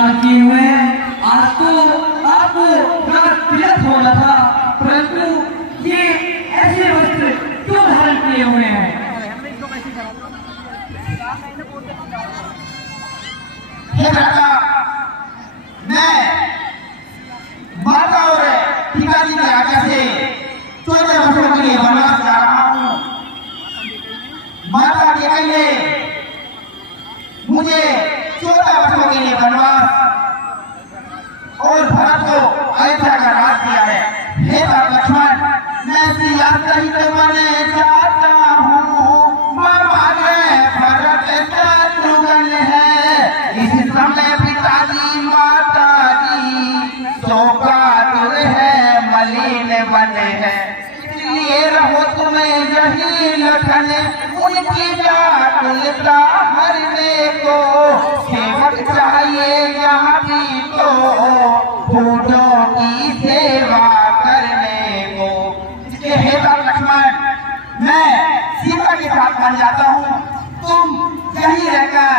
धारण किए हुए हैं। आज तो आपको तिलक होना था, परंतु ये ऐसे वस्त्र क्यों धारण किए हुए हैं? मैं माता और पिताजी की आज्ञा से 14 वर्षों के लिए वनवास जा रहा हूँ। माता के आगे मुझे 14 वर्षों के लिए वनवास और भरत को अयोध्या का राज दिया है। हे लक्ष्मण, मैं सिया सहित बने जाता हूँ, भरत शत्रुघ्न है। इस समय पिताजी माताजी शोकातुर है, मलिन बने हैं। इसलिए रहो तुम्हें यही लखन, उनकी व्याकुलता हरने को। सेवक चाहिए यहाँ भी तो फूलों की सेवा करने को। इसलिए हे लक्ष्मण, मैं सीता के साथ बन जाता हूँ, तुम यही रहकर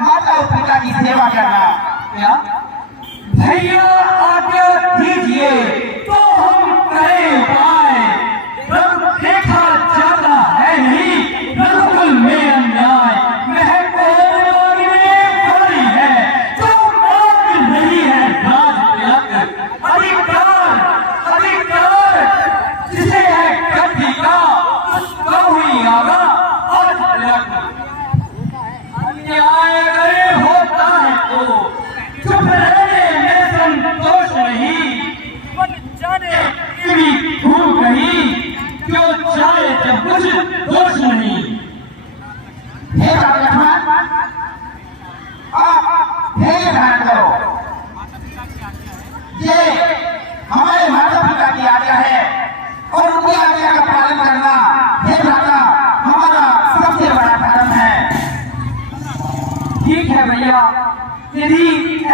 माता और पिता की सेवा करना। क्या भैया आज्ञा दीजिए तो हम करें उपाय। देखा जाता है नहीं रघुकुल में अन्याय, महकौर में बड़ी है जो मांग रही है राज तिलक। अधिकार जिसे है गद्दी का, उसका हुई आगा आज तिलक। अन्याय अगर होता है तो चुप रहने में संतोष नहीं, जाने की भूल नहीं, क्यों चाहे जब कुछ दोष नहीं। हे लक्ष्मण, आप धैर्य धारण करो। ये हमारे माता पिता की आज्ञा है और उनकी आज्ञा का पालन करना हे भ्राता हमारा सबसे बड़ा धर्म है। ठीक है भैया, यदि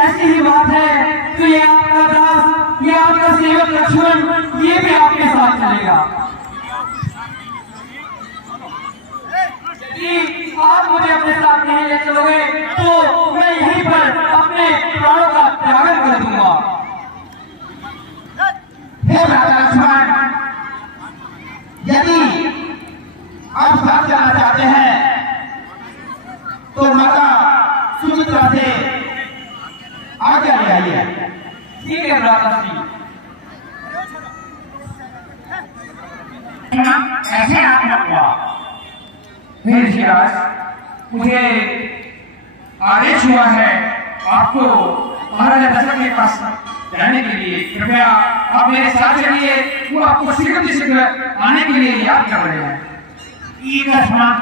ऐसी ही बात है तो ये आपका दास, ये आपका सेवक लक्ष्मण, ये भी आपके साथ चलेगा। यदि आप मुझे अपने साथ नहीं ले चलोगे तो मैं यहीं पर अपने प्राणों का त्याग कर दूंगा। हे भ्राता लक्ष्मण, यदि आप साथ जाना चाहते हैं तो माता सुमित्रा से आज्ञा ले आइए। ठीक है भ्राता जी। ऐसे आपने हुआ ऋषिराज, मुझे आदेश हुआ है आपको महाराजा दशरथ के पास जाने के लिए। कृपया आप मेरे साथ चलिए, वो आपको शीघ्र शीघ्र आने के लिए याद कर रहे हैं।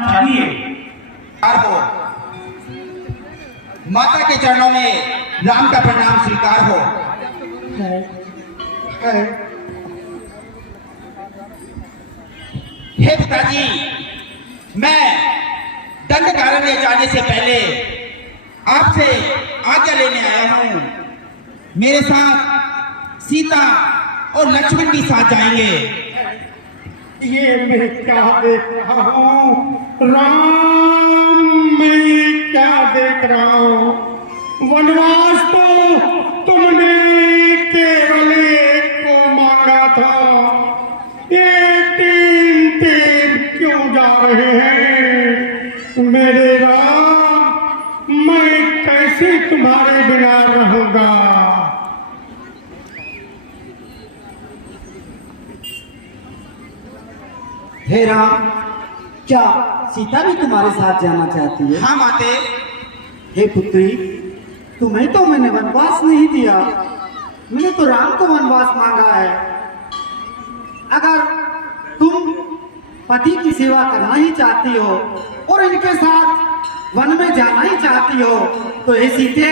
चलिए। माता के चरणों में राम का प्रणाम स्वीकार हो। हे पिताजी, मैं दंडकारण्य जाने से पहले आपसे आज्ञा लेने आया हूँ। मेरे साथ सीता और लक्ष्मण भी साथ जाएंगे। ये मैं क्या देख रहा हूँ राम, मैं क्या देख रहा हूँ? वनवास तो तुमने केवल एक को मांगा था, ये तीन तीन क्यों जा रहे हैं? मेरे राम, मैं कैसे तुम्हारे बिना रहूंगा? हे राम, क्या सीता भी तुम्हारे साथ जाना चाहती है? हाँ माते। हे पुत्री, तुम्हें तो मैंने वनवास नहीं दिया, मैंने तो राम को वनवास मांगा है। अगर तुम पति की सेवा करना ही चाहती हो और इनके साथ वन में जाना ही चाहती हो तो हे सीते,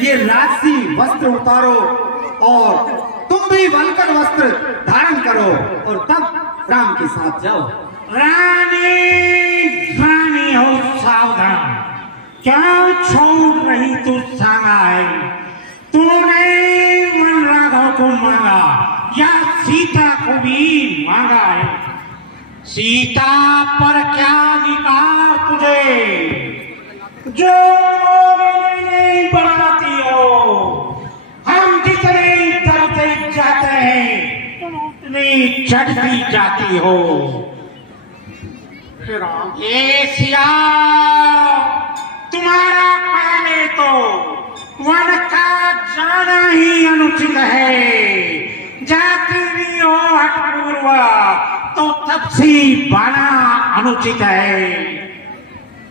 ये राजसी वस्त्र उतारो और तुम भी वनकर वस्त्र धारण करो और तब राम के साथ जाओ। रानी रानी हो सावधान, क्या छोड़ रही तू सांगा है? तूने मन राघव को मांगा या सीता को भी मांगा है? सीता पर क्या अधिकार तुझे जो नहीं बताती हो? चढ़ती जाती हो। हे राम, ये सिया, तुम्हारा पहले तो वन का जाना ही अनुचित है। जाति भी हो हठपूर्व तो तब से बना अनुचित है।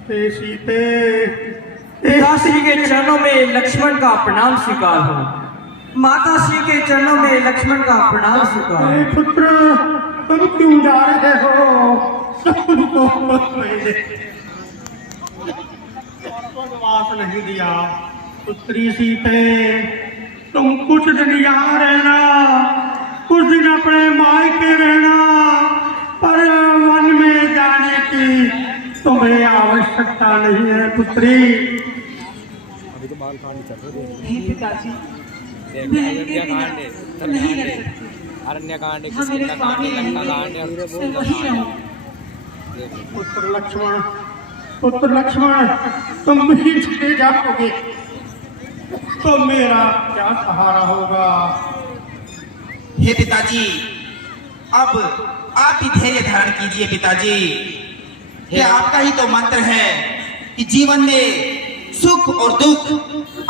हे सीते, पिता श्री के चरणों में लक्ष्मण का प्रणाम स्वीकार हो। माता श्री के चरणों में लक्ष्मण का प्रणाम स्वीकार हे हो। पुत्र, तुम क्यों जा रहे हो? तुमको मैंने वनवास नहीं दिया। पुत्री सीते, तुम कुछ दिन यहाँ रहना, कुछ दिन अपने मायके रहना, पर वन में जाने की तुम्हें आवश्यकता नहीं है पुत्री। पिताजी, मैं इनके बिना नहीं रह सकती। अरण्यकांड, हाँ, मेरे स्वामी हैं, मैं वहीं रहूं। पुत्र लक्ष्मण, तुम ही चले जाओगे तो मेरा क्या सहारा होगा? हे पिताजी, अब आप ही धैर्य धारण कीजिए पिताजी। ये आपका ही तो मंत्र है कि जीवन में सुख और दुख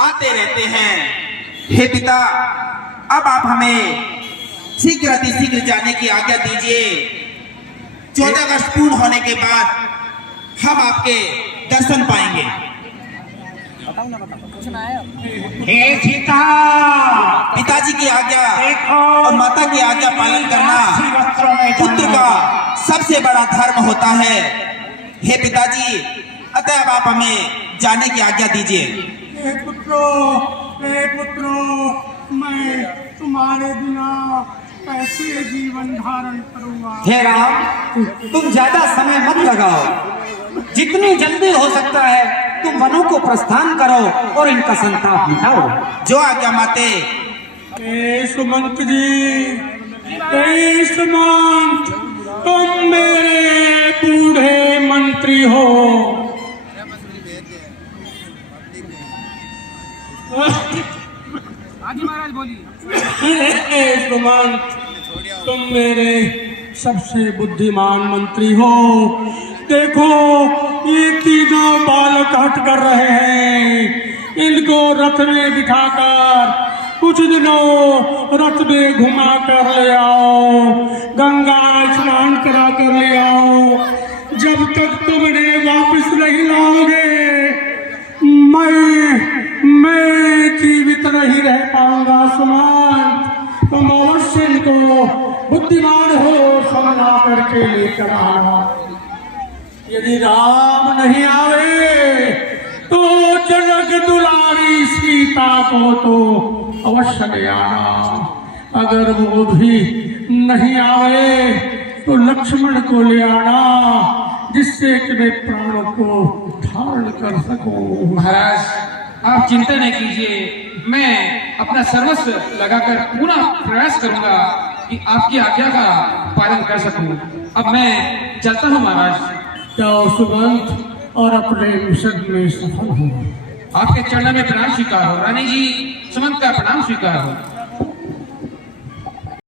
आते रहते हैं। हे पिता, अब आप हमें शीघ्र अतिशीघ्र जाने की आज्ञा दीजिए। 14 अगस्त पूर्ण होने के बाद हम आपके दर्शन पाएंगे। हे सीता, पिताजी की आज्ञा देखो, और माता की आज्ञा पालन करना राशि वस्त्रों में पुत्र जाना। का सबसे बड़ा धर्म होता है। हे पिताजी, अतः आप हमें जाने की आज्ञा दीजिए। हे पुत्रो, मैं तुम्हारे बिना कैसे जीवन धारण करूंगा? हे राम, तुम ज्यादा समय मत लगाओ। जितनी जल्दी हो सकता है तुम वनों को प्रस्थान करो और इनका संताप मिटाओ। जो आज्ञा माते। हे सुमंत जी, हे सुमंत, तुम मेरे बूढ़े मंत्री हो। महाराज बोलिए। हे सुमंत, तुम मेरे सबसे बुद्धिमान मंत्री हो। देखो, ये तीनों बालक हट कर रहे हैं। इनको रथ में बिठाकर कुछ दिनों रथ में घुमा कर ले आओ, गंगा स्नान करा कर ले आओ। जब तक तुम इन्हें वापस नहीं लाओगे, मैं जीवित नहीं रह पाऊंगा। सुमंत, तुम अवश्य इनको बुद्धिमान हो समझा करके लेकर आना। यदि राम नहीं आवे तो जनक दुलारी सीता को तो अवश्य ले आना। अगर वो भी नहीं आवे तो लक्ष्मण को ले आना, जिससे कि मैं प्राणों को धारण कर सकूं। महाराज, आप चिंता नहीं कीजिए। मैं अपना सर्वस्व लगाकर पूरा प्रयास करूंगा कि आपकी आज्ञा का पालन कर सकूं। अब मैं चलता हूं महाराज। जाओ सुमंत, और अपने मिशन में सफल हो। आपके चरणों में प्रणाम स्वीकार हो। रानी जी, सुमंत का प्रणाम स्वीकार हो।